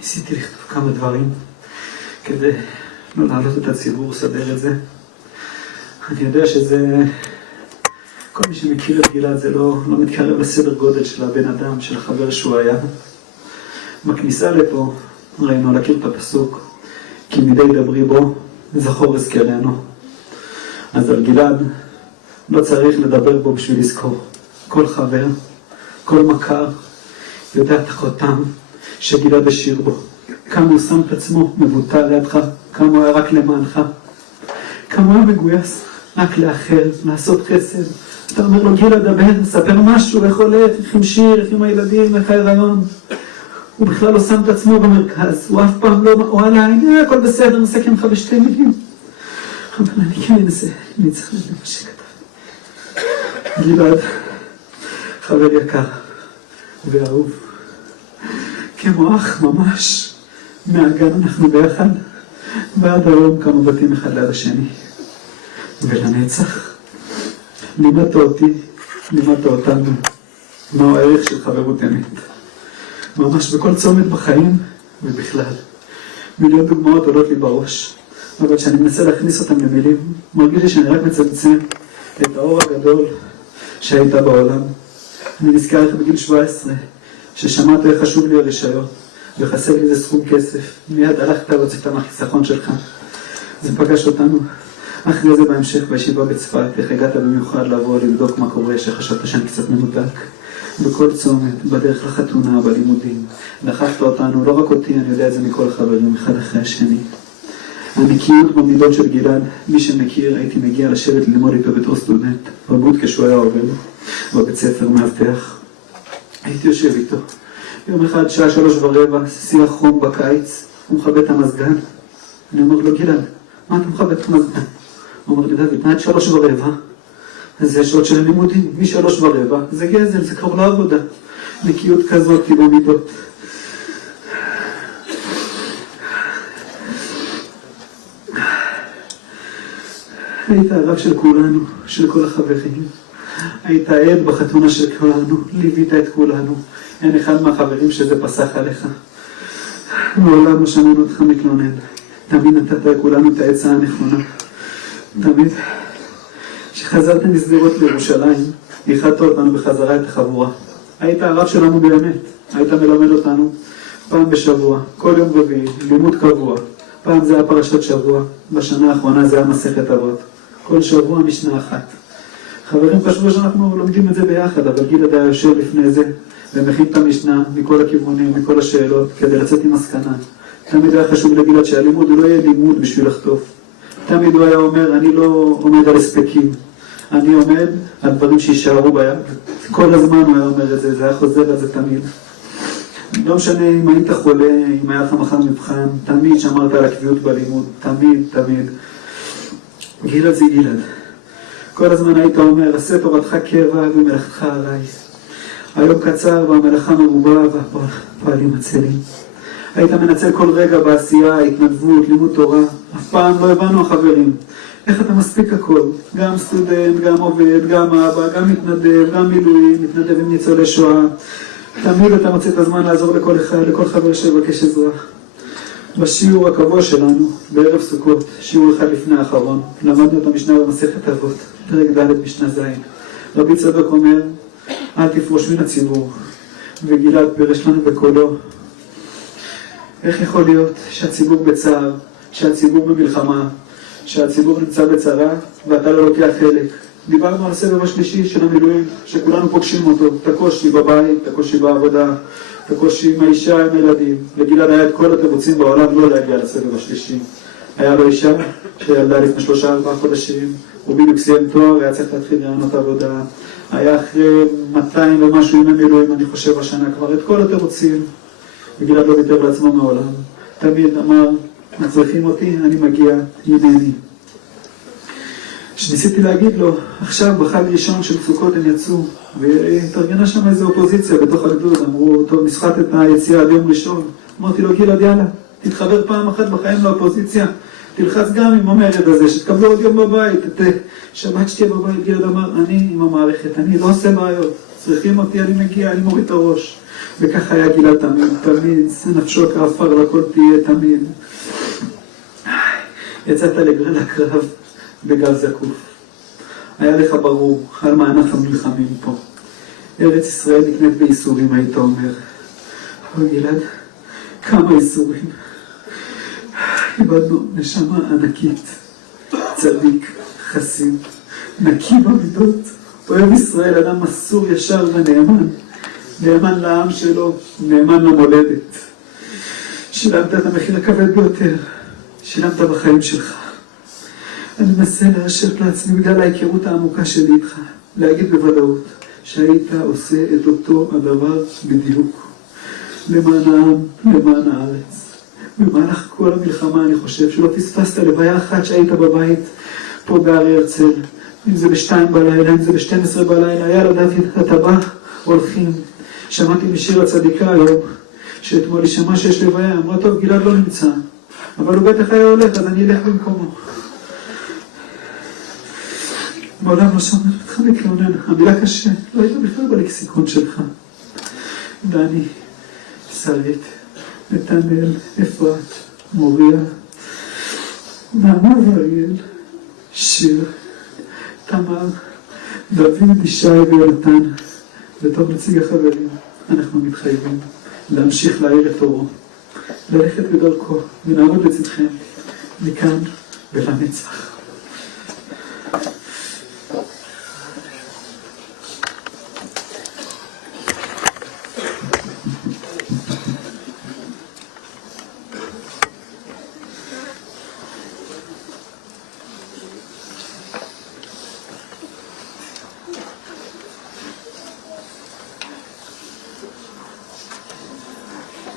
ניסיתי לכתוב כמה דברים כדי לא להעלות את הציבור, לסדר את זה. אני יודע שזה, כל מי שמכיר את גלעד זה לא מתקרב לסדר גודל של הבן אדם, של החבר שהוא היה. בכניסה לפה ראינו להכיר את הפסוק, כי מדי דברי בו זכור אזכרנו. אז על גלעד לא צריך לדבר בו בשביל לזכור. כל חבר, כל מכר, יודע את החותם שגלעד השאיר בו. כמה הוא שם את עצמו מבוטל לידך, כמה הוא היה רק למענך, כמה הוא היה מגויס רק לאחר, לעשות חסד. אתה אומר לו, גלעד, דבר, ספר משהו, איך הולך, איך עם שיר, איך עם הילדים, איך ההיריון. הוא בכלל לא שם את עצמו במרכז, הוא אף פעם לא, הוא עליי, הכל בסדר, נסכם לך בשתי מילים. אבל אני כן אנסה, אני צריך לדעת מה שכתב. גלעד, חבר יקר ואהוב, כמו אח ממש, מהגן אנחנו ביחד, ועד היום כמה בתים אחד ליד השני. ולנצח, לימדת אותי, לימדת אותנו, מהו הערך של חברות אמת. ממש בכל צומת בחיים ובכלל. מיליון דוגמאות עולות לי בראש, אבל כשאני מנסה להכניס אותם למילים, מרגיש לי שאני רק מצמצם את האור הגדול שהייתה בעולם. אני נזכר איך בגיל 17, ששמעת איך חשוב לי הרישיון, וחסר לי איזה סכום כסף, מיד הלכת להוציא את החיסכון שלך. זה פגש אותנו. אחרי זה בהמשך בישיבה בצפת, איך הגעת במיוחד לבוא לבדוק מה קורה, שחשבת שאני קצת מנותק. בכל צומת, בדרך לחתונה, בלימודים. דחפת אותנו, לא רק אותי, אני יודע את זה מכל החברים, אחד אחרי השני. הנקיות במידות של גלעד, מי שמכיר, הייתי מגיע לשבת ללמוד איתו בתור סטודנט, בבוד כשהוא היה עובד, בבית ספר מאבטח. הייתי יושב איתו. יום אחד, שעה 3:15, שיח חום בקיץ, הוא מכבה את המזגן. אני אומר לו, גלעד, מה אתה מכבה את המזגן? הוא אומר לי, דוד, עד 3:15, זה שעות של לימודים, מ3:15, זה גזל, זה כבר לא עבודה. נקיות כזאת במידות. היית הרב של כולנו, של כל החברים. היית עד בחתונה של כולנו, ליווית את כולנו. אין אחד מהחברים שזה פסח עליך. מעולם לא שמענו אותך מתלונן. תמיד נתת לכולנו את העצה הנכונה. תמיד. כשחזרתם משדרות לירושלים, ייחדת אותנו בחזרה את החבורה. היית הרב שלנו באמת. היית מלמד אותנו פעם בשבוע, כל יום רביעי, לימוד קבוע. פעם זה היה פרשת שבוע, בשנה האחרונה זה היה מסכת אבות. כל שבוע משנה אחת. חברים חשבו שאנחנו לומדים את זה ביחד, אבל גלעד היה יושב לפני זה ומכין את המשנה מכל הכיוונים, מכל השאלות, כדי לצאת עם מסקנה. תמיד היה חשוב לגלעד שהלימוד הוא לא יהיה לימוד בשביל לחטוף. תמיד הוא היה אומר, אני לא עומד על הספקים, אני עומד על דברים שישארו ביד. כל הזמן הוא היה אומר את זה, זה היה חוזר על זה תמיד. לא משנה אם היית חולה, אם היה לך מחר מבחן, תמיד שמרת על הקביעות בלימוד, תמיד. גלעד זה גלעד. כל הזמן היית אומר, עשה תורתך קבע ומלאכתך עליי. היום קצר והמלאכה מרובה והפועלים עצלים. היית מנצל כל רגע בעשייה, התנדבות, לימוד תורה. אף פעם לא הבנו החברים. איך אתה מספיק הכל? גם סטודנט, גם עובד, גם אבא, גם מתנדב, גם מילואים, מתנדב עם ניצולי שואה. תמיד אתה מוצא את הזמן לעזור לכל אחד, לכל חבר שבקש עזרה. בשיעור הקבוע שלנו, בערב סוכות, שיעור אחד לפני האחרון, למדנו את המשנה במסכת אבות, פרק ד' משנה ז'. רבי צדוק אומר, אל תפרוש מן הציבור, וגלעד פירש לנו בקולו. איך יכול להיות שהציבור בצער, שהציבור במלחמה, שהציבור נמצא בצרה, ואתה לא לוקח חלק? דיברנו על הסבב השלישי של המילואים, שכולנו פוגשים אותו, את הקושי בבית, את הקושי בעבודה, את הקושי עם האישה, עם ילדים. לגלעד היה את כל התירוצים בעולם לא להגיע לסבב השלישי. היה לו אישה שילדה לפני 3-4 חודשים, הוא בדיוק סיים תואר, היה צריך להתחיל לענות עבודה. היה אחרי 200 ומשהו ימי מילואים, אני חושב השנה כבר, את כל התירוצים. וגלעד לא ויתר לעצמו מעולם. תמיד אמר, מצריכים אותי, אני מגיע, הנני. שניסיתי להגיד לו, עכשיו בחג ראשון של סוכות הם יצאו, והתארגנה שם איזו אופוזיציה בתוך הגדוד, אמרו, טוב, נסחט את היציאה עד יום ראשון. אמרתי לו, גלעד, יאללה, תתחבר פעם אחת בחיים לאופוזיציה, תלחץ גם עם המרד הזה, שתקבלו עוד יום בבית, את שבת שתהיה בבית. גלעד אמר, אני עם המערכת, אני לא עושה בעיות, צריכים אותי, אני מגיע, אני מוריד את הראש. וכך היה גלעד תמיד, נפשו כעפר לכל תהיה תמיד. יצאת לקרב בגב זקוף. היה לך ברור על מה אנחנו נלחמים פה. ארץ ישראל נקנית בייסורים, היית אומר. אבל גלעד, כמה ייסורים. איבדנו נשמה ענקית, צדיק, חסיד, נקי במידות, אוהב ישראל, אדם מסור, ישר ונאמן, נאמן לעם שלו, נאמן למולדת. שילמת את המחיר הכבד ביותר, שילמת בחיים שלך. אני מנסה לאשר לעצמי בגלל ההיכרות העמוקה שלי איתך, להגיד בוודאות שהיית עושה את אותו הדבר בדיוק, למען העם, למען הארץ. במהלך כל המלחמה אני חושב שלא פספסת לוויה אחת שהיית בבית פה בהר הרצל, אם זה ב2 בלילה, אם זה ב12 בלילה, היה לדוד הטבח הולכים. שמעתי משיר הצדיקה היום, שאתמול היא שמעה שיש לוויה, אמרה טוב גלעד לא נמצא, אבל הוא בטח היה הולך, אז אני אלך במקומו. בעולם לא שמעת אותך מתלונן, המילה קשה, לא היית בכלל בלקסיקון שלך. דני, שרית, נתנאל, אפרת, מוריה, נעמה ואריאל, שיר, תמר, דוד, ישי ויונתן, בתור נציג החברים, אנחנו מתחייבים להמשיך להאיר את אורו, ללכת בדרכו ונעמוד לצדכם מכאן ולנצח.